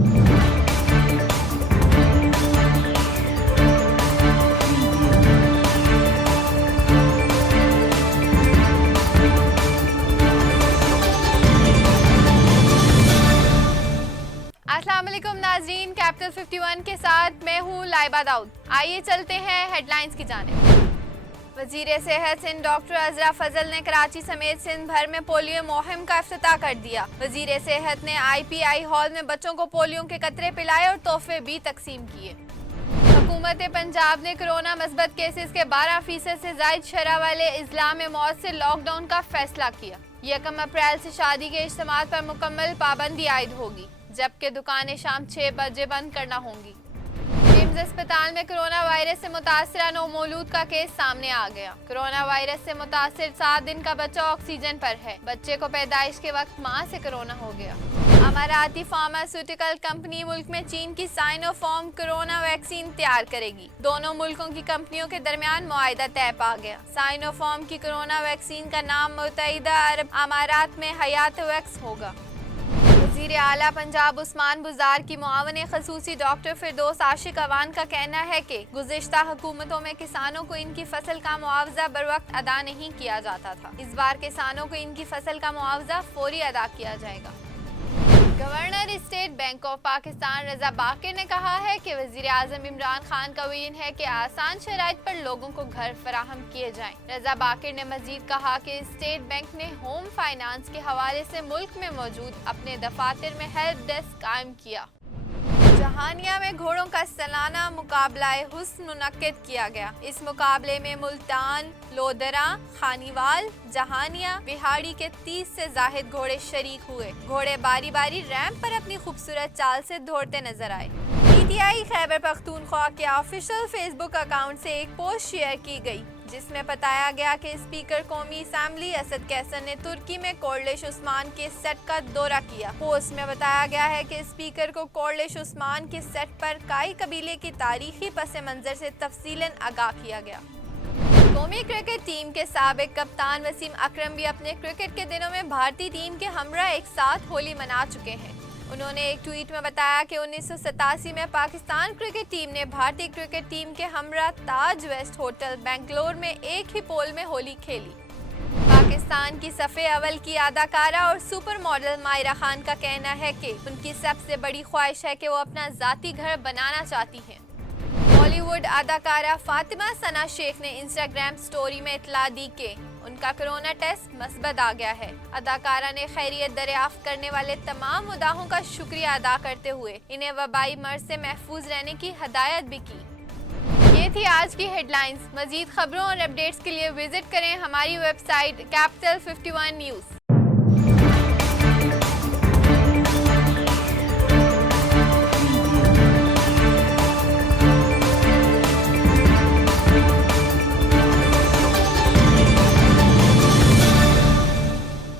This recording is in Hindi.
अस्सलाम वालेकुम नाज़रीन, कैपिटल 51 के साथ मैं हूँ लाइबा दाऊद। आइए चलते हैं हेडलाइंस की जानिब। वज़ीर सेहत सिंध डॉक्टर अज़रा फजल ने कराची समेत सिंध भर में पोलियो मुहिम का इफ्तिताह कर दिया। वज़ीर सेहत ने IPI हॉल में बच्चों को पोलियो के कतरे पिलाए और तोहफे भी तकसीम किए। हुकूमत पंजाब ने कोरोना मस्बत केसेस के 12% से ज़ायद शरह वाले इजला में मौत से लॉकडाउन का फैसला किया। 1 अप्रैल से शादी के इज्तिमात पर मुकम्मल पाबंदी आयद होगी, जबकि दुकानें शाम 6 बजे बंद करना होंगी। एम्स अस्पताल में कोरोना वायरस से मुतासरा नौमौलूद का केस सामने आ गया। कोरोना वायरस से मुतासिर 7 दिन का बच्चा ऑक्सीजन पर है। बच्चे को पैदाइश के वक्त मां से कोरोना हो गया। अमाराती फार्मास्यूटिकल कंपनी मुल्क में चीन की साइनोफार्म कोरोना वैक्सीन तैयार करेगी। दोनों मुल्कों की कंपनियों के दरमियान मुआहिदा तय पा गया। साइनोफार्म की कोरोना वैक्सीन का नाम मुत्तहिदा अरब अमारात में हयात वैक्स होगा। वज़ीर आला पंजाब उस्मान बुज़दार की मुआवन खसूसी डॉक्टर फिरदौस आशिक अवान का कहना है कि गुज़िश्ता हुकूमतों में किसानों को इनकी फसल का मुआवजा बर वक्त अदा नहीं किया जाता था। इस बार किसानों को इनकी फसल का मुआवजा फौरी अदा किया जाएगा। Governor State Bank of Pakistan Raza Baqir ने कहा है कि वज़ीर आज़म इमरान खान का विजन है कि आसान शराइत पर लोगों को घर फराहम किए जाएं। रजा बाकिर ने मजीद कहा कि स्टेट बैंक ने होम फाइनेंस के हवाले से मुल्क में मौजूद अपने दफातर में हेल्प डेस्क कायम किया। जहानिया में घोड़ों का सालाना मुकाबला हुस्न मुनक्किद किया गया। इस मुकाबले में मुल्तान, लोदरा, खानीवाल, जहानिया, बिहाड़ी के 30 से जाहिद घोड़े शरीक हुए। घोड़े बारी बारी रैंप पर अपनी खूबसूरत चाल से दौड़ते नजर आए। PTI खैबर पख्तूनख्वा के ऑफिशियल फेसबुक अकाउंट से एक पोस्ट शेयर की गई, जिसमें बताया गया कि स्पीकर कौमी असेंबली असद कैसर ने तुर्की में कोर्लिश उस्मान के सेट का दौरा किया। पोस्ट में बताया गया है कि स्पीकर को कोर्लिश उस्मान के सेट पर काई कबीले की तारीखी पस मंजर से तफसीलन आगाह किया गया। कौमी क्रिकेट टीम के साबिक कप्तान वसीम अकरम भी अपने क्रिकेट के दिनों में भारतीय टीम के हमरा एक साथ होली मना चुके हैं। उन्होंने एक ट्वीट में बताया कि 1987 में पाकिस्तान क्रिकेट टीम ने भारतीय क्रिकेट टीम के हमरा ताज वेस्ट होटल बेंगलोर में एक ही पोल में होली खेली। पाकिस्तान की सफ़े अव्वल की अदाकारा और सुपर मॉडल मायरा खान का कहना है कि उनकी सबसे बड़ी ख्वाहिश है कि वो अपना ज़ाती घर बनाना चाहती हैं। बॉलीवुड अदाकारा फातिमा सना शेख ने इंस्टाग्राम स्टोरी में इतला दी कि उनका कोरोना टेस्ट मस्बत आ गया है। अदाकारा ने खैरियत दरियाफ्त करने वाले तमाम मुदाहों का शुक्रिया अदा करते हुए इन्हें वबाई मर्ज से महफूज रहने की हदायत भी की। ये थी आज की हेडलाइंस। मजीद खबरों और अपडेट्स के लिए विजिट करें हमारी वेबसाइट कैपिटल 51 न्यूज़।